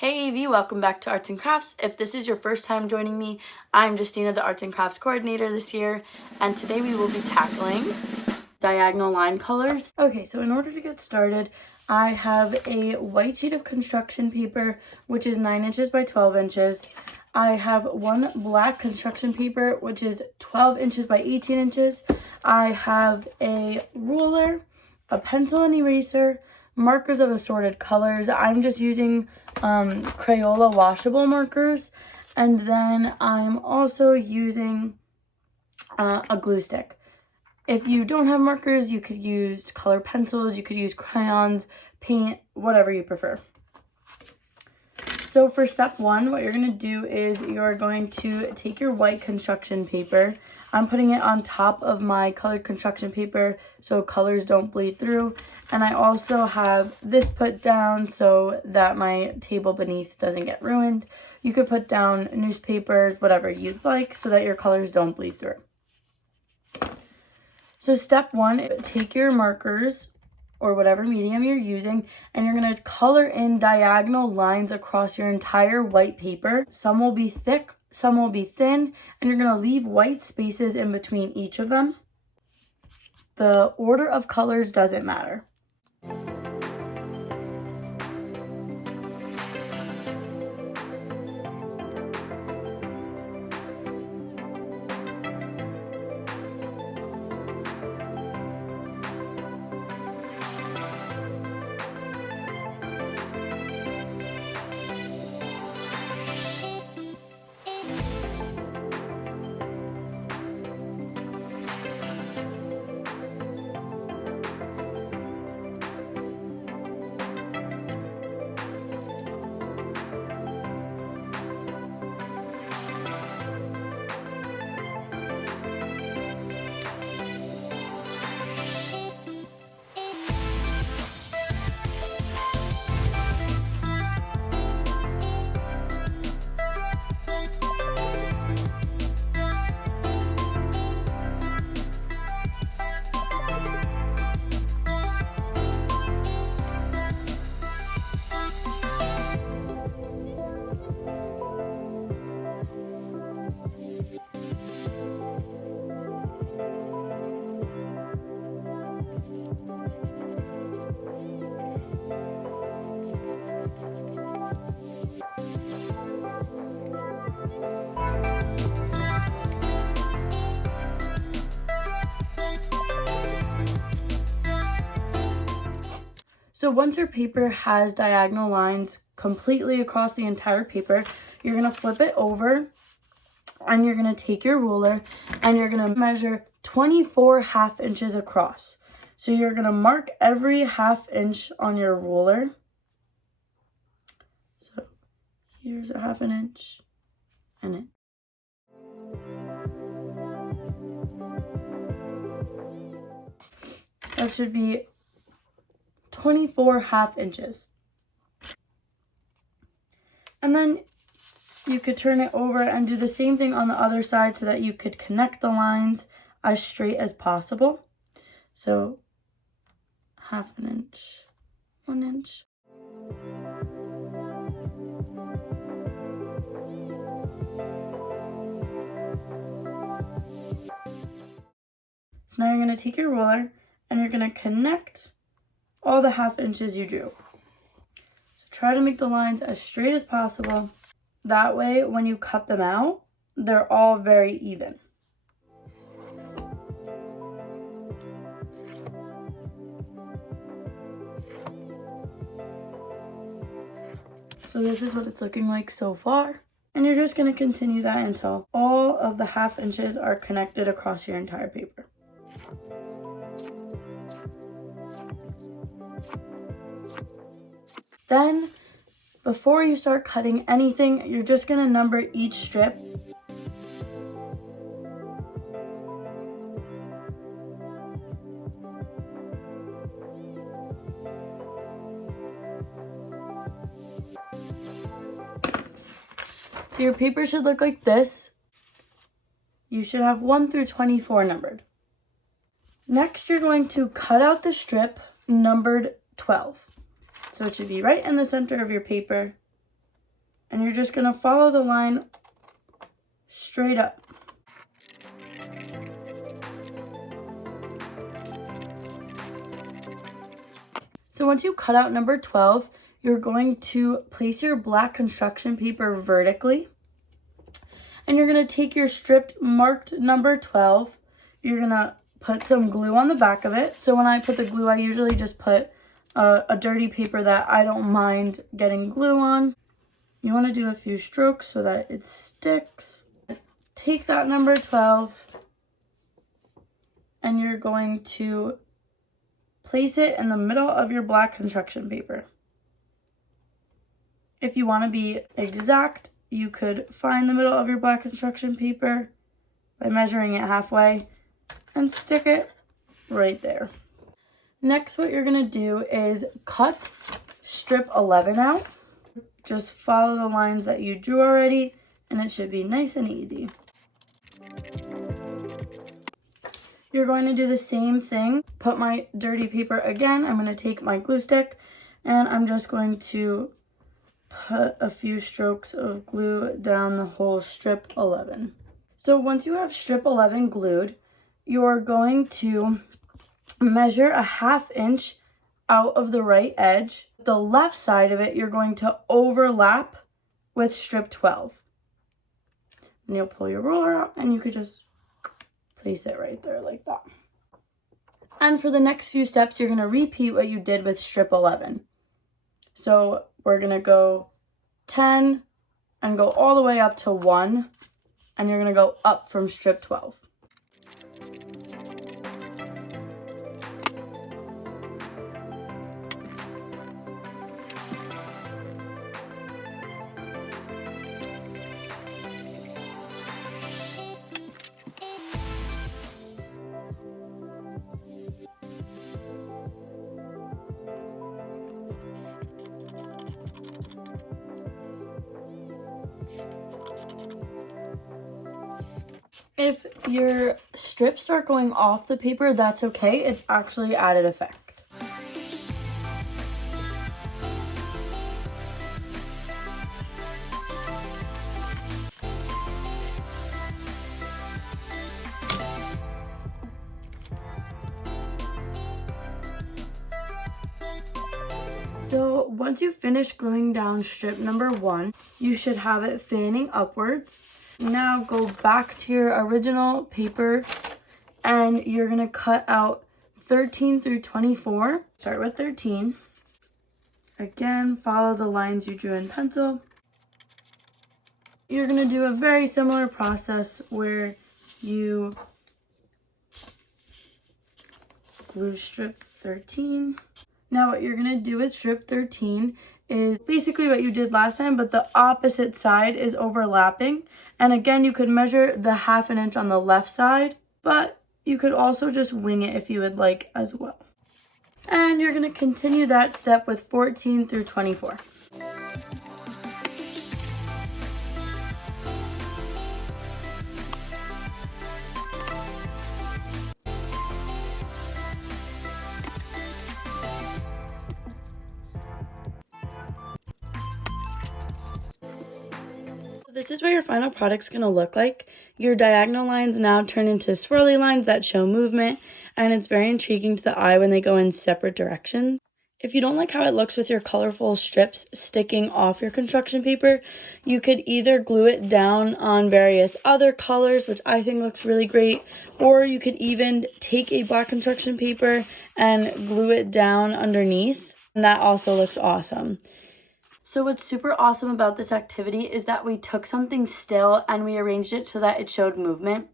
Hey AV, welcome back to Arts and Crafts. If this is your first time joining me, I'm Justina, the Arts and Crafts Coordinator this year, and today we will be tackling diagonal line colors. Okay, so in order to get started, I have a white sheet of construction paper, which is 9 inches by 12 inches. I have one black construction paper, which is 12 inches by 18 inches. I have a ruler, a pencil and eraser, markers of assorted colors. I'm just using Crayola washable markers, and then I'm also using a glue stick. If you don't have markers, you could use color pencils, you could use crayons, paint, whatever you prefer. So for step one, what you're going to do is you're going to take your white construction paper. I'm putting it on top of my colored construction paper so colors don't bleed through. And I also have this put down so that my table beneath doesn't get ruined. You could put down newspapers, whatever you'd like, so that your colors don't bleed through. So step one, take your markers or whatever medium you're using, and you're going to color in diagonal lines across your entire white paper. Some will be thick, some will be thin, and you're going to leave white spaces in between each of them. The order of colors doesn't matter. So once your paper has diagonal lines completely across the entire paper, you're going to flip it over and you're going to take your ruler and you're going to measure 24 half inches across. So you're going to mark every half inch on your ruler. So here's a half an inch and it. That should be 24 half inches. And then you could turn it over and do the same thing on the other side so that you could connect the lines as straight as possible. So half an inch, 1 inch. So now you're going to take your ruler and you're going to connect all the half inches you drew. So try to make the lines as straight as possible. That way, when you cut them out, they're all very even. So this is what it's looking like so far. And you're just going to continue that until all of the half inches are connected across your entire paper. Then, before you start cutting anything, you're just going to number each strip. So your paper should look like this. You should have 1 through 24 numbered. Next, you're going to cut out the strip numbered 12. So it should be right in the center of your paper. And you're just gonna follow the line straight up. So once you cut out number 12, you're going to place your black construction paper vertically. And you're gonna take your stripped marked number 12. You're gonna put some glue on the back of it. So when I put the glue, I usually just put a dirty paper that I don't mind getting glue on. You wanna do a few strokes so that it sticks. Take that number 12 and you're going to place it in the middle of your black construction paper. If you want to be exact, you could find the middle of your black construction paper by measuring it halfway and stick it right there. Next, what you're going to do is cut strip 11 out. Just follow the lines that you drew already, and it should be nice and easy. You're going to do the same thing. Put my dirty paper again. I'm going to take my glue stick and I'm just going to put a few strokes of glue down the whole strip 11. So once you have strip 11 glued, you're going to measure a 1/2 inch out of the right edge. The left side of it, you're going to overlap with strip 12. And you'll pull your ruler out and you could just place it right there like that. And for the next few steps, you're going to repeat what you did with strip 11. So we're going to go 10 and go all the way up to 1. And you're going to go up from strip 12. If your strips start going off the paper, that's okay. It's actually added effect. So once you finish gluing down strip number 1, you should have it fanning upwards. Now go back to your original paper and you're going to cut out 13 through 24. Start with 13. Again, follow the lines you drew in pencil. You're going to do a very similar process where you glue strip 13. Now what you're going to do with strip 13 is basically what you did last time, but the opposite side is overlapping. And again, you could measure the 1/2 inch on the left side, but you could also just wing it if you would like as well. And you're going to continue that step with 14 through 24. This is what your final product's going to look like. Your diagonal lines now turn into swirly lines that show movement, and it's very intriguing to the eye when they go in separate directions. If you don't like how it looks with your colorful strips sticking off your construction paper, you could either glue it down on various other colors, which I think looks really great, or you could even take a black construction paper and glue it down underneath, and that also looks awesome. So what's super awesome about this activity is that we took something still and we arranged it so that it showed movement.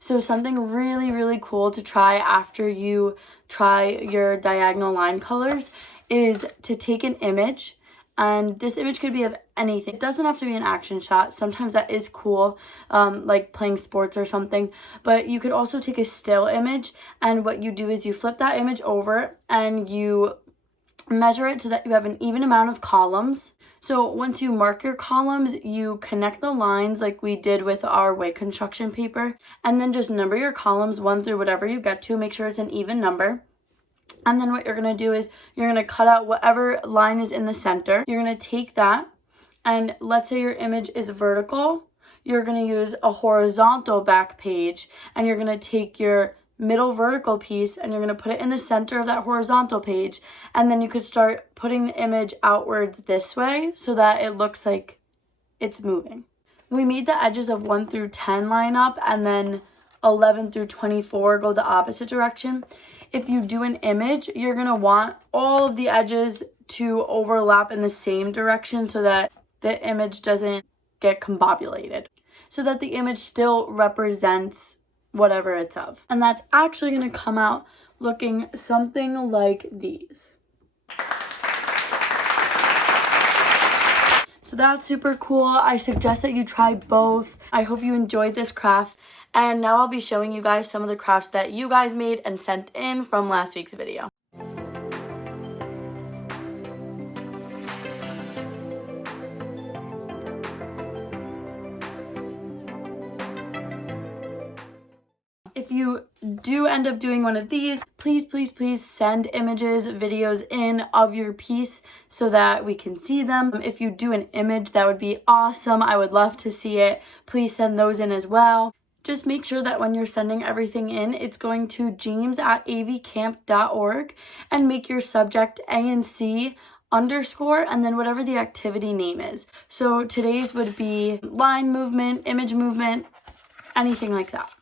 So something really, really cool to try after you try your diagonal line colors is to take an image, and this image could be of anything. It doesn't have to be an action shot. Sometimes that is cool, like playing sports or something, but you could also take a still image, and what you do is you flip that image over and you measure it so that you have an even amount of columns. So once you mark your columns, you connect the lines like we did with our weight construction paper, and then just number your columns 1 through whatever you get to. Make sure it's an even number. And then what you're going to do is you're going to cut out whatever line is in the center. You're going to take that and let's say your image is vertical, you're going to use a horizontal back page, and you're going to take your middle vertical piece and you're going to put it in the center of that horizontal page, and then you could start putting the image outwards this way so that it looks like it's moving. We made the edges of 1 through 10 line up, and then 11 through 24 go the opposite direction. If you do an image, you're going to want all of the edges to overlap in the same direction so that the image doesn't get combobulated, so that the image still represents whatever it's of. And that's actually going to come out looking something like these. So that's super cool. I suggest that you try both. I hope you enjoyed this craft. And now I'll be showing you guys some of the crafts that you guys made and sent in from last week's video. If you do end up doing one of these, please send images, videos in of your piece so that we can see them. If you do an image, that would be awesome. I would love to see it. Please send those in as well. Just make sure that when you're sending everything in, it's going to james@avcamp.org, and make your subject ANC _ and then whatever the activity name is. So today's would be line movement, image movement, anything like that.